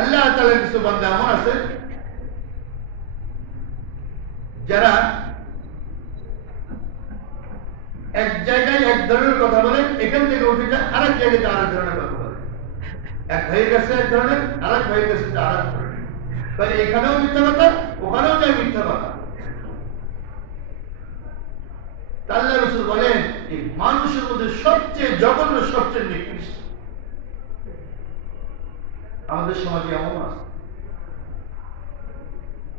আল্লাহ তাআলার কিছু বান্দা এমন আছে, যারা এক জায়গায় এক ধরনের কথা বলে, এখান থেকে উঠে যায় আরেক জায়গায় আরেক ধরনের কথা বলে। এক ভাইয়ের কাছে এক ধরনের, আরেক ভাইয়ের কাছে আরেক ধরনের। এখানেও মিথ্যা কথা, ওখানেও যায় মিথ্যা কথা। আল্লাহ রসুল বলেন মানুষের মধ্যে সবচেয়ে জঘন্য, সবচেয়ে নিকৃষ্ট। আমাদের সমাজে এমন আছে।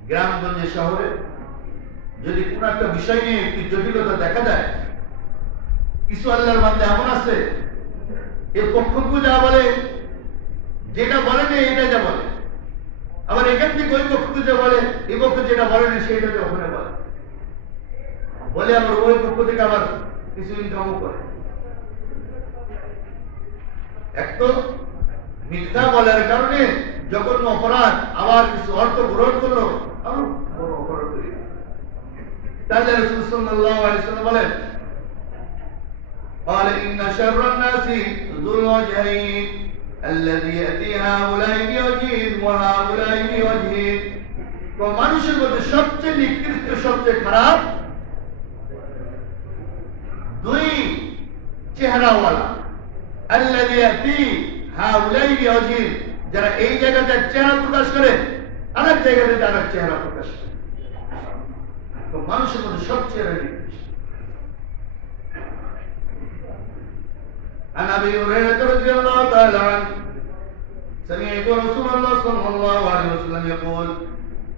গ্রামগঞ্জে শহরে যদি কোন একটা বিষয় নিয়ে একটি জটিলতা দেখা দেয় কিছু আল্লাহর বান্দা এমন আছে এর পক্ষকে যা বলে, যেটা বলে না এটা যা বলে। আবার এখান থেকে ওই পক্ষকে যা বলে এই পক্ষ যেটা বলে না সেটা যে ওখানে বলে। বলে আবার ওই পক্ষ থেকে আবার কিছু ইনকামও করে। এক তো মিথ্যা বলার কারণে জঘন্য অপরাধ আবার কিছু অর্থ গ্রহণ করলো আরো বড় অপরাধ করে তাহলে রসুল সাল্লাল্লাহু আলাইহি সাল্লাম বলেন قال إن شر الناس ذو الوجهين الذي يأتي هؤلاء بوجه وهؤلاء بوجه তো মানুষের মধ্যে সবচেয়ে নিকৃষ্ট সবচেয়ে খারাপ দুই চেহারাওয়ালা আল্লাযী ইয়াতি হাউলাই বিওয়াজিন যারা এই জায়গাতে চেহারা প্রকাশ করে আরেক জায়গাতে তারা চেহারা প্রকাশ করে তো মানুষের মধ্যে সবচেয়ে নিকৃষ্ট عن ابي هريره رضي الله تعالى عنه سمعت رسول الله صلى الله عليه وسلم يقول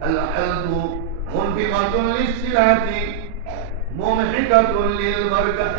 الحلق منفقة للسلعة ممحكة للبركة